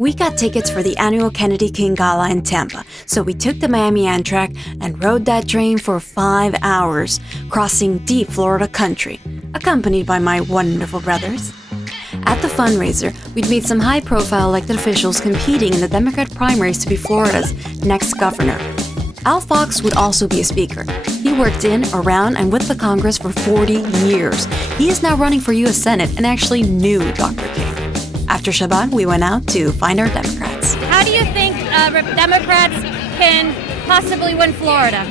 We got tickets for the annual King Gala in Tampa, so we took the Miami Amtrak and rode that train for 5 hours, crossing deep Florida country, accompanied by my wonderful brothers. At the fundraiser, we'd meet some high-profile elected officials competing in the Democrat primaries to be Florida's next governor. Al Fox would also be a speaker. He worked in, around, and with the Congress for 40 years. He is now running for U.S. Senate and actually knew Dr. King. After Shabbat, we went out to find our Democrats. How do you think Democrats can possibly win Florida?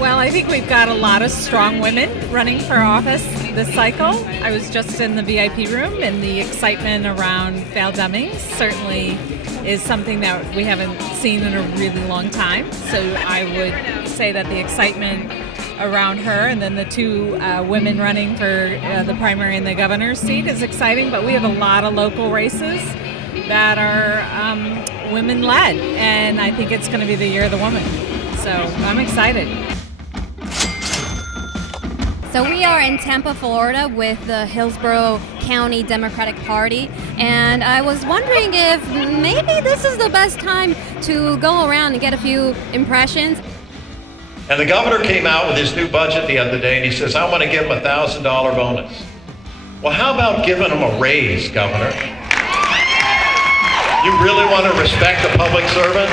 Well, I think we've got a lot of strong women running for office this cycle. I was just in the VIP room, and the excitement around Val Demings certainly is something that we haven't seen in a really long time. So I would say that the excitement around her and then the two women running for the primary and the governor's seat is exciting, but we have a lot of local races that are women-led, and I think it's going to be the year of the woman. So I'm excited. So we are in Tampa, Florida with the Hillsborough County Democratic Party, and I was wondering if maybe this is the best time to go around and get a few impressions. And the governor came out with his new budget the other day, and he says, I want to give him a $1,000 bonus. Well, how about giving him a raise, Governor? You really want to respect a public servant?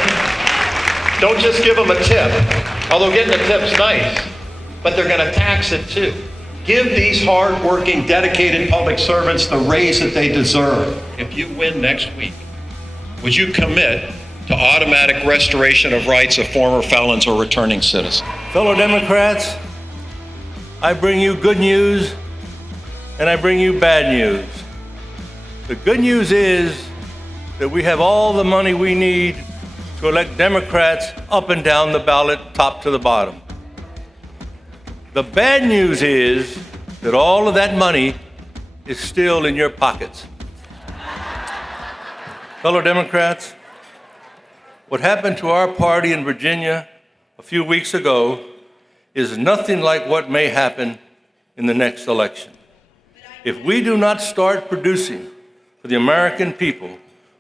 Don't just give him a tip, although getting a tip's nice, but they're going to tax it too. Give these hard-working, dedicated public servants the raise that they deserve. If you win next week, would you commit to automatic restoration of rights of former felons or returning citizens? Fellow Democrats, I bring you good news and I bring you bad news. The good news is that we have all the money we need to elect Democrats up and down the ballot, top to the bottom. The bad news is that all of that money is still in your pockets. Fellow Democrats, what happened to our party in Virginia a few weeks ago is nothing like what may happen in the next election. If we do not start producing for the American people,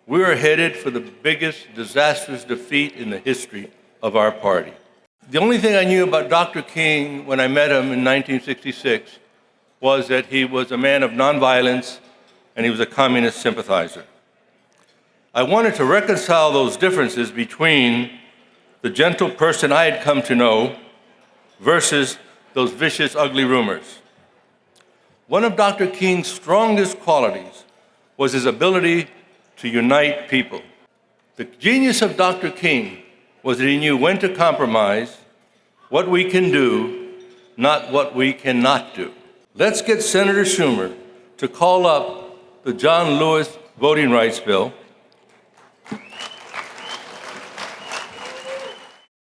we are headed for the biggest disastrous defeat in the history of our party. The only thing I knew about Dr. King when I met him in 1966 was that he was a man of nonviolence and he was a communist sympathizer. I wanted to reconcile those differences between the gentle person I had come to know versus those vicious, ugly rumors. One of Dr. King's strongest qualities was his ability to unite people. The genius of Dr. King was that he knew when to compromise, what we can do, not what we cannot do. Let's get Senator Schumer to call up the John Lewis voting rights bill.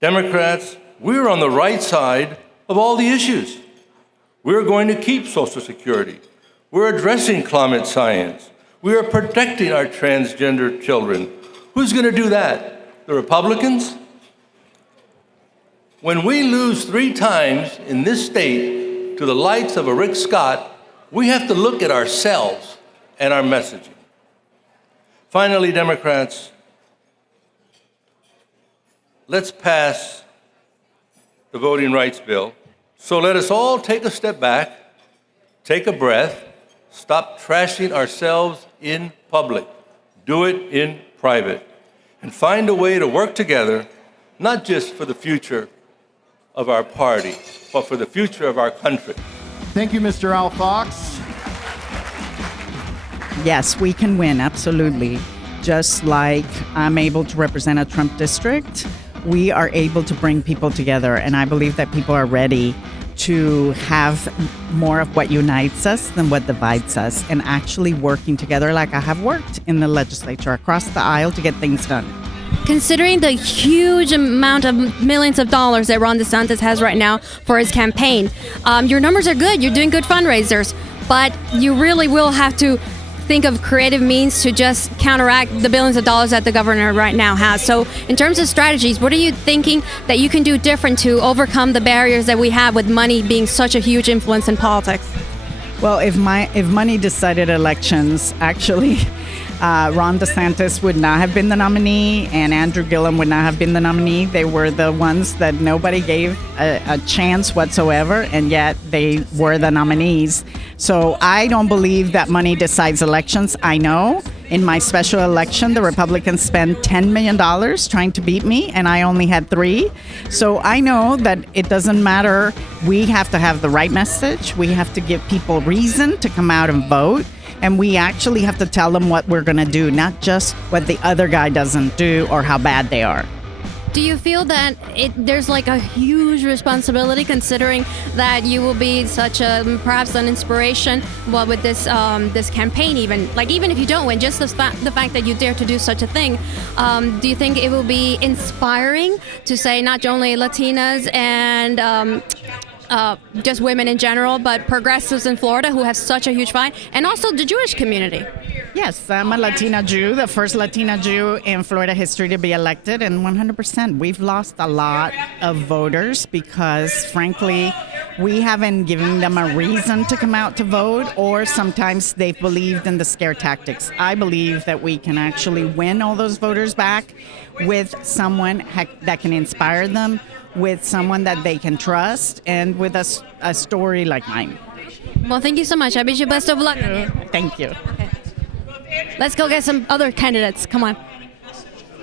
Democrats, we're on the right side of all the issues. We're going to keep Social Security. We're addressing climate science. We are protecting our transgender children. Who's going to do that? The Republicans? When we lose 3 times in this state to the likes of a Rick Scott, we have to look at ourselves and our messaging. Finally, Democrats, let's pass the voting rights bill. So let us all take a step back, take a breath, stop trashing ourselves in public, do it in private, and find a way to work together, not just for the future of our party, but for the future of our country. Thank you, Mr. Al Fox. Yes, we can win, absolutely. Just like I'm able to represent a Trump district, we are able to bring people together, and I believe that people are ready to have more of what unites us than what divides us, and actually working together like I have worked in the legislature across the aisle to get things done. Considering the huge amount of millions of dollars that Ron DeSantis has right now for his campaign, your numbers are good, you're doing good fundraisers, but you really will have to think of creative means to just counteract the billions of dollars that the governor right now has. So in terms of strategies, what are you thinking that you can do different to overcome the barriers that we have with money being such a huge influence in politics? Well, if money decided elections, actually, Ron DeSantis would not have been the nominee, and Andrew Gillum would not have been the nominee. They were the ones that nobody gave a chance whatsoever, and yet they were the nominees. So I don't believe that money decides elections. I know in my special election, the Republicans spent $10 million trying to beat me, and I only had 3. So I know that it doesn't matter. We have to have the right message. We have to give people reason to come out and vote. And we actually have to tell them what we're going to do, not just what the other guy doesn't do or how bad they are. Do you feel that there's like a huge responsibility, considering that you will be such a perhaps an inspiration, well, with this this campaign, even if you don't win, just the fact that you dare to do such a thing, do you think it will be inspiring to say not only Latinas and just women in general, but progressives in Florida who have such a huge fight, and also the Jewish community? Yes, I'm a Latina Jew, the first Latina Jew in Florida history to be elected, and 100%. We've lost a lot of voters because, frankly, we haven't given them a reason to come out to vote, or sometimes they've believed in the scare tactics. I believe that we can actually win all those voters back with someone that can inspire them, with someone that they can trust, and with a story like mine. Well, thank you so much. I wish you best of luck. Thank you. Okay. Let's go get some other candidates. Come on.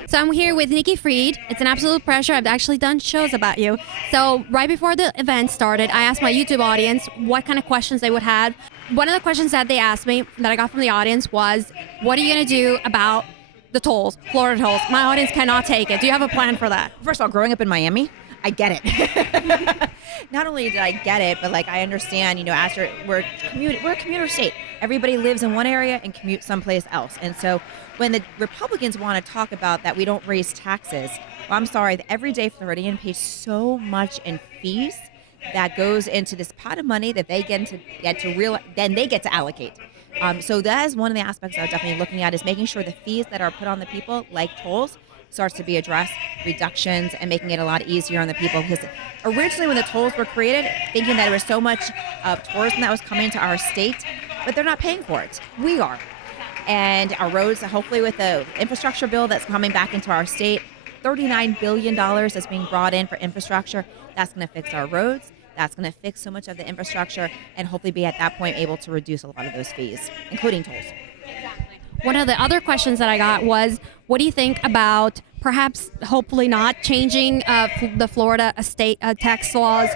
So I'm here with Nikki Fried. It's an absolute pleasure. I've actually done shows about you. So right before the event started, I asked my YouTube audience what kind of questions they would have. One of the questions that they asked me, that I got from the audience, was, what are you going to do about the tolls, Florida tolls? My audience cannot take it. Do you have a plan for that? First of all, growing up in Miami, I get it. Not only did I get it, but I understand, after we're a commuter state. Everybody lives in one area and commutes someplace else. And so when the Republicans want to talk about that we don't raise taxes, well, I'm sorry, the everyday Floridian pays so much in fees that goes into this pot of money that they get to allocate. So that is one of the aspects I was definitely looking at, is making sure the fees that are put on the people, like tolls, starts to be addressed, reductions, and making it a lot easier on the people. Because originally when the tolls were created, thinking that there was so much tourism that was coming to our state, but they're not paying for it. We are. And our roads, hopefully with the infrastructure bill that's coming back into our state, $39 billion that's being brought in for infrastructure, that's going to fix our roads. That's going to fix so much of the infrastructure and hopefully be at that point able to reduce a lot of those fees, including tolls. One of the other questions that I got was, what do you think about perhaps, hopefully not, changing the Florida estate tax laws?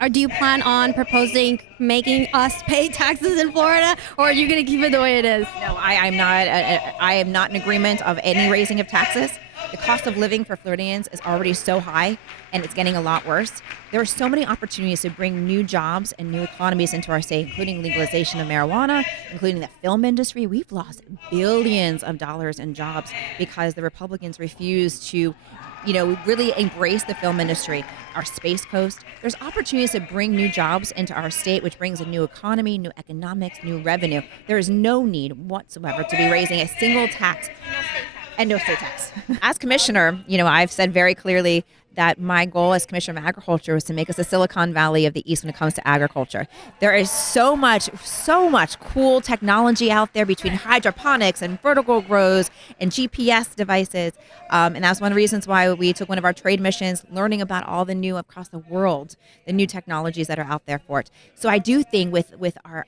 Or do you plan on proposing making us pay taxes in Florida, or are you going to keep it the way it is? No, I am not in agreement of any raising of taxes. The cost of living for Floridians is already so high, and it's getting a lot worse. There are so many opportunities to bring new jobs and new economies into our state, including legalization of marijuana, including the film industry. We've lost billions of dollars in jobs because the Republicans refuse to, really embrace the film industry. Our Space Coast, there's opportunities to bring new jobs into our state, which brings a new economy, new economics, new revenue. There is no need whatsoever to be raising a single tax. And no state tax. As commissioner, I've said very clearly that my goal as Commissioner of Agriculture was to make us the Silicon Valley of the East when it comes to agriculture. There is so much cool technology out there between hydroponics and vertical grows and GPS devices. And that's one of the reasons why we took one of our trade missions, learning about all the new across the world, the new technologies that are out there for it. So I do think with our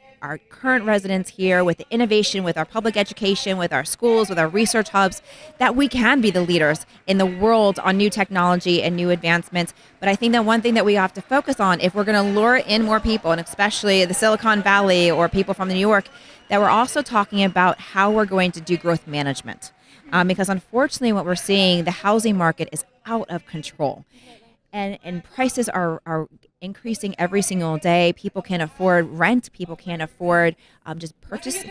current residents here, with the innovation, with our public education, with our schools, with our research hubs, that we can be the leaders in the world on new technology and new advancements. But I think that one thing that we have to focus on, if we're going to lure in more people, and especially the Silicon Valley or people from New York, that we're also talking about how we're going to do growth management. Because unfortunately what we're seeing, the housing market is out of control. And prices are increasing every single day. People can't afford rent. People can't afford just purchase.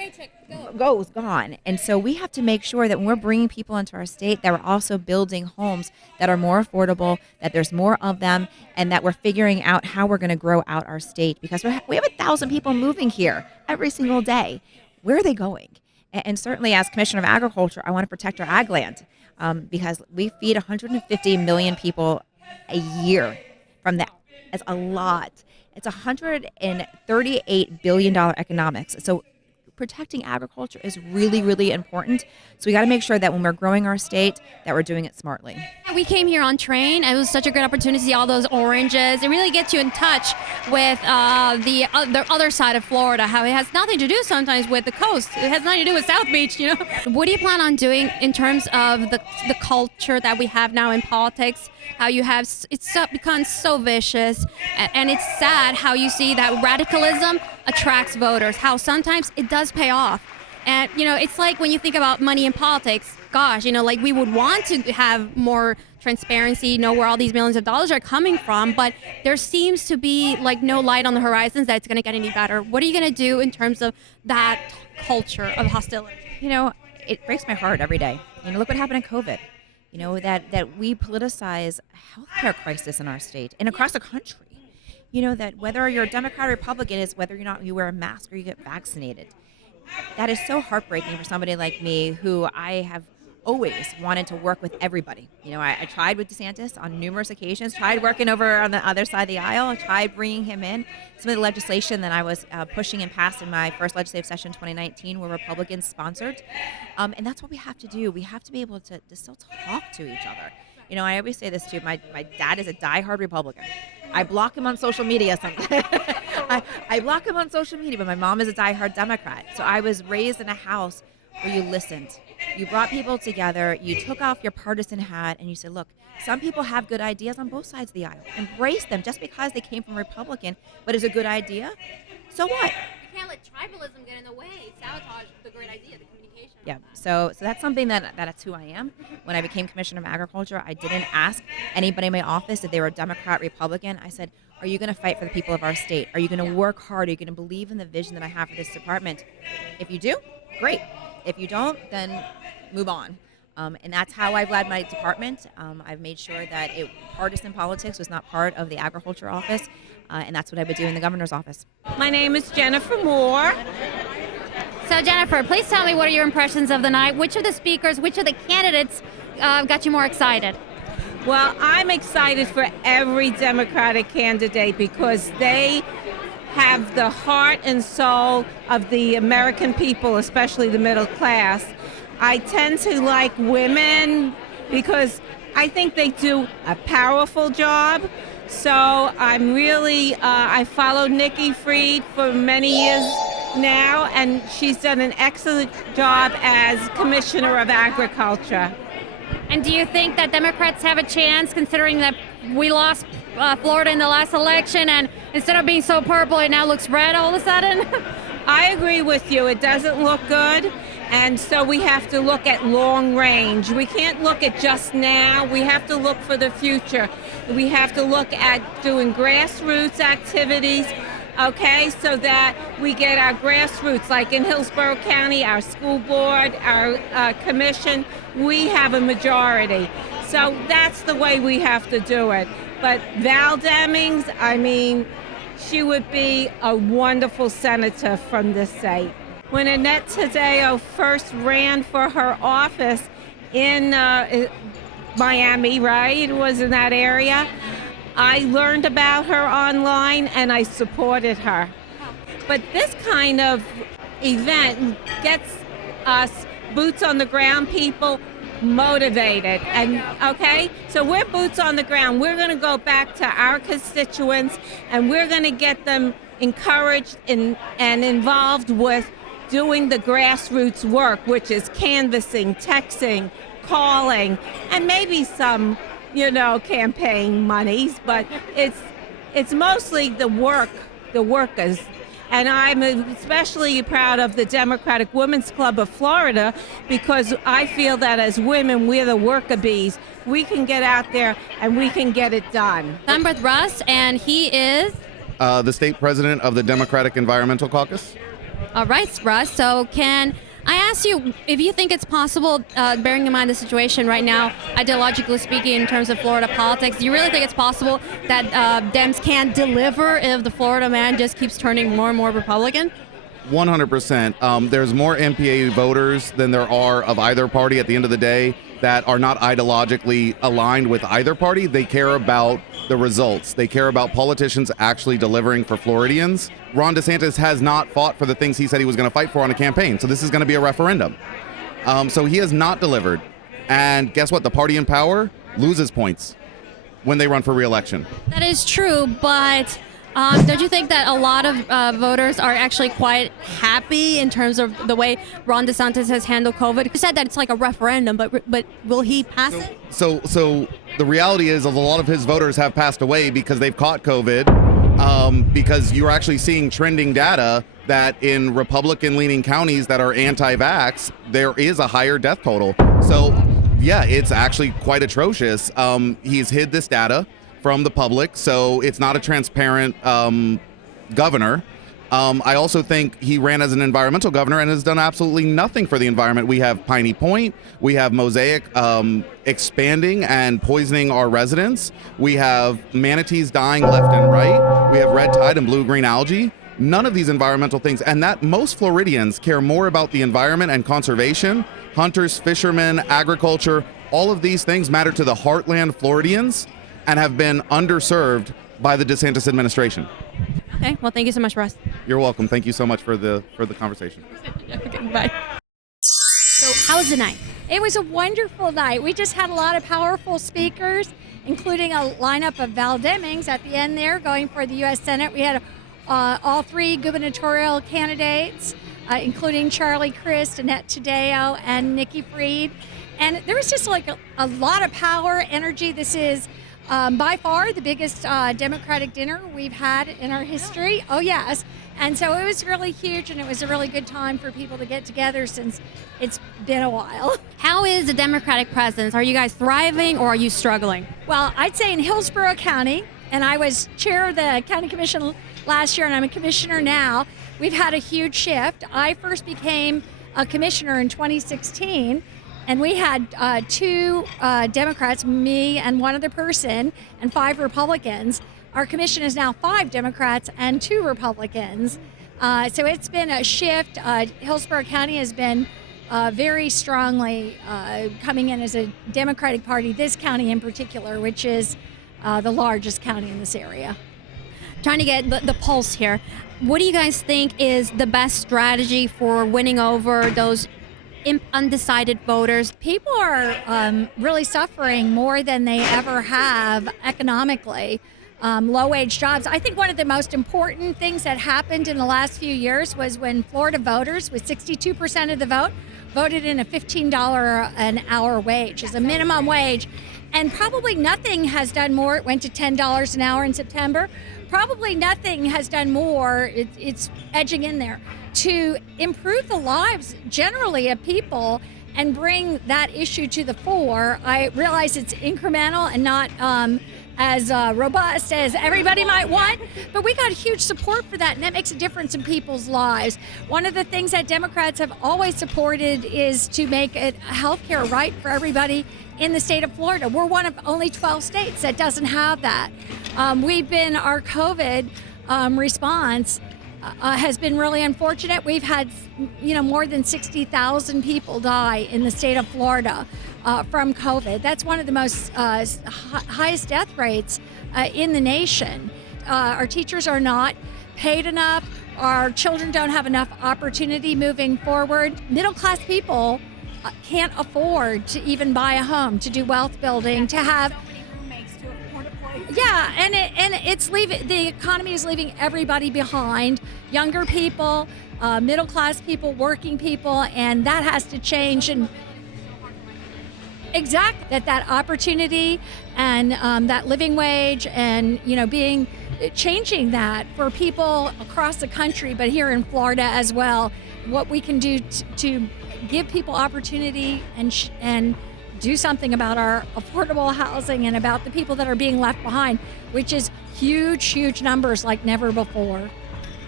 Gone. And so we have to make sure that when we're bringing people into our state, that we're also building homes that are more affordable, that there's more of them, and that we're figuring out how we're going to grow out our state. Because we have 1,000 people moving here every single day. Where are they going? And certainly as Commissioner of Agriculture, I want to protect our ag land because we feed 150 million people a year from that. It's a lot. It's $138 billion economics. So protecting agriculture is really, really important. So we got to make sure that when we're growing our state, that we're doing it smartly. We came here on train. It was such a great opportunity to see all those oranges. It really gets you in touch with the other side of Florida, how it has nothing to do sometimes with the coast. It has nothing to do with South Beach, you know. What do you plan on doing in terms of the culture that we have now in politics? How you have, become so vicious, and it's sad how you see that radicalism attracts voters, how sometimes it does pay off. And, you know, it's like when you think about money in politics, gosh, you know, like we would want to have more transparency, know where all these millions of dollars are coming from, but there seems to be like no light on the horizons that it's going to get any better. What are you going to do in terms of that culture of hostility? You know, it breaks my heart every day. You know, look what happened in COVID. You know, that we politicize a healthcare crisis in our state and across the country. You know, that whether you're a Democrat or Republican is whether or not you wear a mask or you get vaccinated. That is so heartbreaking for somebody like me who I have always wanted to work with everybody. You know, I tried with DeSantis on numerous occasions, tried working over on the other side of the aisle, tried bringing him in. Some of the legislation that I was pushing and passed in my first legislative session 2019 were Republicans sponsored. And that's what we have to do. We have to be able to still talk to each other. You know, I always say this too. My dad is a diehard Republican. I block him on social media sometimes. I block him on social media, but my mom is a diehard Democrat. So I was raised in a house where you listened. You brought people together, you took off your partisan hat, and you said, look, some people have good ideas on both sides of the aisle. Embrace them just because they came from Republican, but it's a good idea. So what? You can't let tribalism get in the way, sabotage the great idea, the communication. Yeah, so that's something that's who I am. When I became Commissioner of Agriculture, I didn't ask anybody in my office if they were a Democrat, Republican. I said, are you going to fight for the people of our state? Are you going to work hard? Are you going to believe in the vision that I have for this department? If you do, great. If you don't, then move on. And that's how I've led my department. I've made sure that partisan politics was not part of the agriculture office, and that's what I would do in the governor's office. My name is Jennifer Moore. So Jennifer, please tell me what are your impressions of the night? Which of the speakers, which of the candidates got you more excited? Well, I'm excited for every Democratic candidate because they have the heart and soul of the American people, especially the middle class. I tend to like women because I think they do a powerful job. So I'm really, I followed Nikki Fried for many years now, and she's done an excellent job as Commissioner of Agriculture. And do you think that Democrats have a chance, considering that we lost Florida in the last election, and instead of being so purple, it now looks red all of a sudden? I agree with you. It doesn't look good. And so we have to look at long range. We can't look at just now. We have to look for the future. We have to look at doing grassroots activities, okay, so that we get our grassroots, like in Hillsborough County, our school board, our commission, we have a majority. So that's the way we have to do it. But Val Demings, I mean, she would be a wonderful senator from this state. When Annette Taddeo first ran for her office in Miami, right? It was in that area. I learned about her online and I supported her. But this kind of event gets us boots on the ground people motivated. And okay, so we're boots on the ground. We're going to go back to our constituents and we're going to get them encouraged and involved with doing the grassroots work, which is canvassing, texting, calling, and maybe some, campaign monies, but it's mostly the workers. And I'm especially proud of the Democratic Women's Club of Florida because I feel that as women, we're the worker bees. We can get out there and we can get it done. I'm with Russ, and he is? The state president of the Democratic Environmental Caucus. All right, Russ. So can I ask you if you think it's possible, bearing in mind the situation right now, ideologically speaking, in terms of Florida politics, do you really think it's possible that Dems can deliver if the Florida man just keeps turning more and more Republican? 100%. There's more MPA voters than there are of either party at the end of the day that are not ideologically aligned with either party. They care about the results. They care about politicians actually delivering for Floridians. Ron DeSantis has not fought for the things he said he was going to fight for on a campaign. So this is going to be a referendum. So he has not delivered. And guess what? The party in power loses points when they run for re-election. That is true, but don't you think that a lot of voters are actually quite happy in terms of the way Ron DeSantis has handled COVID? You said that it's like a referendum, but will he pass it? So the reality is a lot of his voters have passed away because they've caught COVID, because you're actually seeing trending data that in Republican-leaning counties that are anti-vax, there is a higher death total. So, yeah, it's actually quite atrocious. He's hid this data from the public, so it's not a transparent governor. I also think he ran as an environmental governor and has done absolutely nothing for the environment. We have Piney Point, we have Mosaic expanding and poisoning our residents. We have manatees dying left and right. We have red tide and blue-green algae. None of these environmental things, and that most Floridians care more about the environment and conservation. Hunters, fishermen, agriculture, all of these things matter to the heartland Floridians and have been underserved by the DeSantis administration. Okay, well, thank you so much, Russ. You're welcome. Thank you so much for the conversation. Okay, bye. So, how was the night? It was a wonderful night. We just had a lot of powerful speakers, including a lineup of Val Demings at the end there going for the U.S. Senate. We had all three gubernatorial candidates, including Charlie Crist, Annette Taddeo, and Nikki Fried. And there was just like a lot of power, energy. This is by far the biggest Democratic dinner we've had in our history. Oh, yes. And so it was really huge, and it was a really good time for people to get together since it's been a while. How is the Democratic presence? Are you guys thriving or are you struggling? Well, I'd say in Hillsborough County, and I was chair of the county commission last year, and I'm a commissioner now, we've had a huge shift. I first became a commissioner in 2016, and we had two Democrats, me and one other person, and 5 Republicans. Our commission is now 5 Democrats and 2 Republicans. So it's been a shift. Hillsborough County has been very strongly coming in as a Democratic Party, this county in particular, which is the largest county in this area. Trying to get the pulse here. What do you guys think is the best strategy for winning over those undecided voters? People are really suffering more than they ever have economically. Low-wage jobs. I think one of the most important things that happened in the last few years was when Florida voters, with 62% of the vote, voted in a $15 an hour wage as a minimum wage. And probably nothing has done more. It went to $10 an hour in September. Probably nothing has done more, it's edging in there, to improve the lives generally of people and bring that issue to the fore. I realize it's incremental and not as robust as everybody might want, but we got huge support for that, and that makes a difference in people's lives. One of the things that Democrats have always supported is to make it healthcare right for everybody in the state of Florida. We're one of only 12 states that doesn't have that. Our COVID response has been really unfortunate. We've had, more than 60,000 people die in the state of Florida from COVID. That's one of the most highest death rates in the nation. Our teachers are not paid enough. Our children don't have enough opportunity moving forward. Middle-class people can't afford to even buy a home, to do wealth building, to have. Yeah, and it's leaving. The economy is leaving everybody behind. Younger people, middle-class people, working people, and that has to change. And exactly that opportunity and that living wage, and changing that for people across the country, but here in Florida as well. What we can do to give people opportunity and do something about our affordable housing and about the people that are being left behind, which is huge numbers like never before.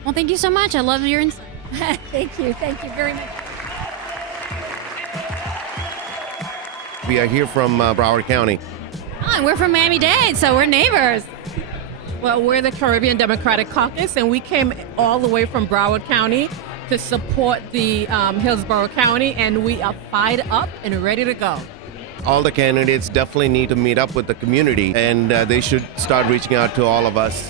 Well, thank you so much. I love your insight. Thank you very much. We are here from Broward County. Oh, and we're from Miami-Dade, so we're neighbors. Well, we're the Caribbean Democratic Caucus, and we came all the way from Broward County to support the Hillsborough County, and we are fired up and ready to go. all the candidates definitely need to meet up with the community, and they should start reaching out to all of us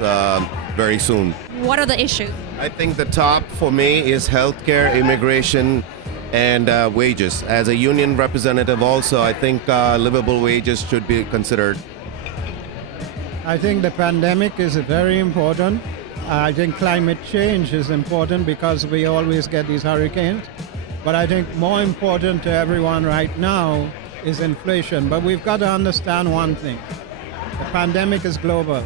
very soon. What are the issues? I think the top for me is healthcare, immigration, and wages. As a union representative also, I think livable wages should be considered. I think the pandemic is very important. I think climate change is important because we always get these hurricanes. But I think more important to everyone right now is inflation. But we've got to understand one thing. The pandemic is global.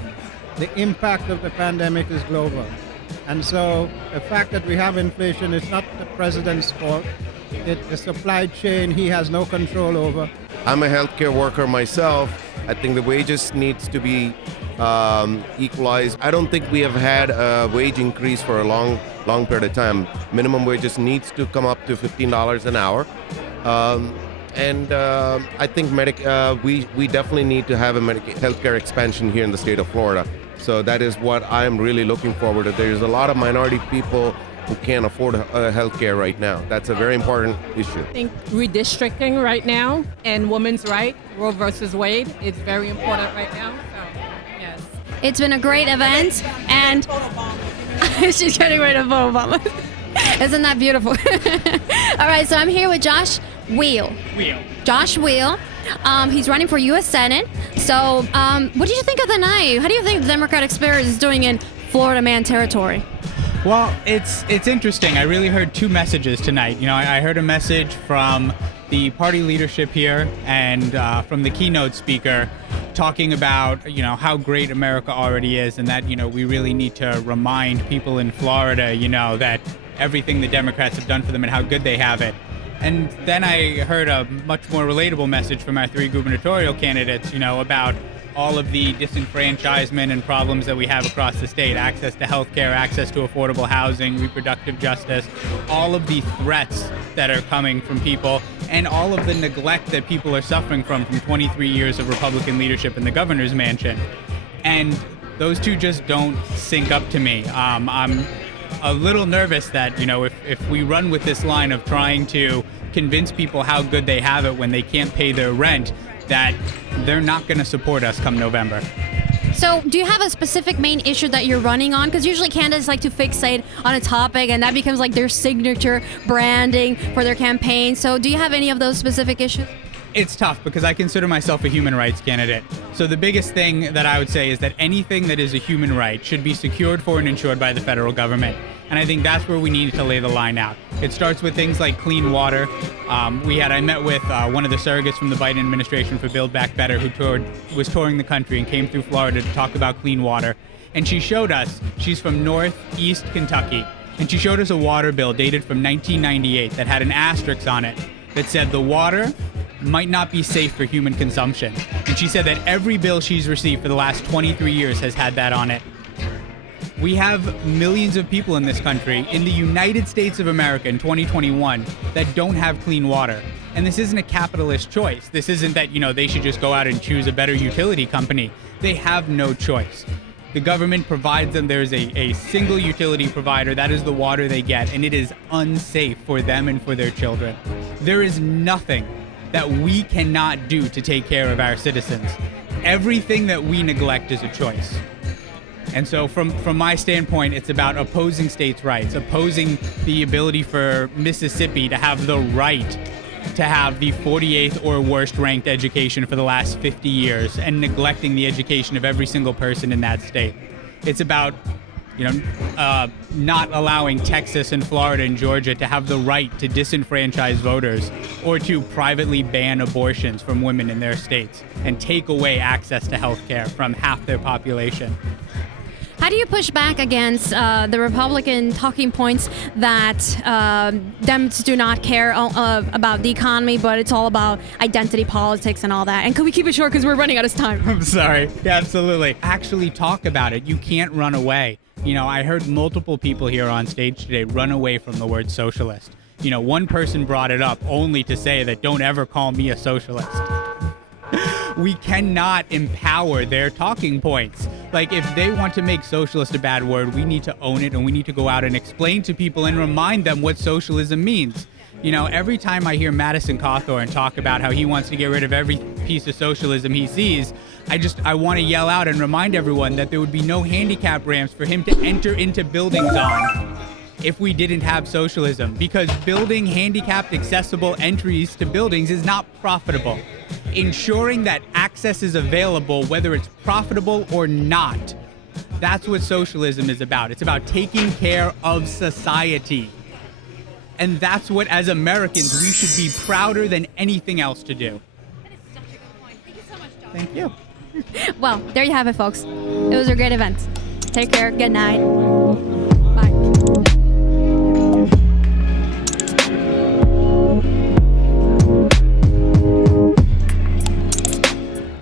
The impact of the pandemic is global. And so the fact that we have inflation is not the president's fault. It's the supply chain he has no control over. I'm a healthcare worker myself. I think the wages needs to be equalized. I don't think we have had a wage increase for a long period of time. Minimum wages needs to come up to $15 an hour. I think we definitely need to have a healthcare expansion here in the state of Florida. So that is what I'm really looking forward to. There's a lot of minority people who can't afford healthcare right now. That's a very important issue. I think redistricting right now and women's right, Roe versus Wade, is very important right now. So, yes. It's been a great event, and she's getting ready to vote Obama. Isn't that beautiful? All right, so I'm here with Josh Wheel. Josh Wheel. He's running for U.S. Senate. So what did you think of the night? How do you think the Democratic spirit is doing in Florida man territory? Well, it's interesting. I really heard two messages tonight. I heard a message from the party leadership here and from the keynote speaker talking about, how great America already is, and that, we really need to remind people in Florida, that everything the Democrats have done for them and how good they have it. And then I heard a much more relatable message from our three gubernatorial candidates, about all of the disenfranchisement and problems that we have across the state, access to health care, access to affordable housing, reproductive justice, all of the threats that are coming from people, and all of the neglect that people are suffering from 23 years of Republican leadership in the governor's mansion. And those two just don't sync up to me. I'm a little nervous that, if we run with this line of trying to convince people how good they have it when they can't pay their rent, that they're not going to support us come November. So do you have a specific main issue that you're running on? Because usually candidates like to fixate on a topic, and that becomes like their signature branding for their campaign. So do you have any of those specific issues? It's tough because I consider myself a human rights candidate. So the biggest thing that I would say is that anything that is a human right should be secured for and insured by the federal government. And I think that's where we need to lay the line out. It starts with things like clean water. I met with one of the surrogates from the Biden administration for Build Back Better who was touring the country and came through Florida to talk about clean water. And she showed us, she's from Northeast Kentucky, and she showed us a water bill dated from 1998 that had an asterisk on it that said the water might not be safe for human consumption. And she said that every bill she's received for the last 23 years has had that on it. We have millions of people in this country, in the United States of America in 2021, that don't have clean water. And this isn't a capitalist choice. This isn't that, they should just go out and choose a better utility company. They have no choice. The government provides them. There's a single utility provider. That is the water they get, and it is unsafe for them and for their children. There is nothing that we cannot do to take care of our citizens. Everything that we neglect is a choice. And so from my standpoint, it's about opposing states' rights, opposing the ability for Mississippi to have the right to have the 48th or worst ranked education for the last 50 years and neglecting the education of every single person in that state. It's about, not allowing Texas and Florida and Georgia to have the right to disenfranchise voters or to privately ban abortions from women in their states and take away access to health care from half their population. How do you push back against the Republican talking points that Dems do not care about the economy, but it's all about identity politics and all that? And can we keep it short because we're running out of time? I'm sorry. Yeah, absolutely. Actually talk about it. You can't run away. I heard multiple people here on stage today run away from the word socialist. One person brought it up only to say that don't ever call me a socialist. We cannot empower their talking points. Like, if they want to make socialist a bad word, we need to own it, and we need to go out and explain to people and remind them what socialism means. You know, every time I hear Madison Cawthorn talk about how he wants to get rid of every piece of socialism he sees, I want to yell out and remind everyone that there would be no handicap ramps for him to enter into buildings on if we didn't have socialism, because building handicapped accessible entries to buildings is not profitable. Ensuring that access is available, whether it's profitable or not, that's what socialism is about. It's about taking care of society. And that's what, as Americans, we should be prouder than anything else to do. Thank you. Well, there you have it, folks. It was a great event. Take care. Good night.